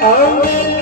Oh.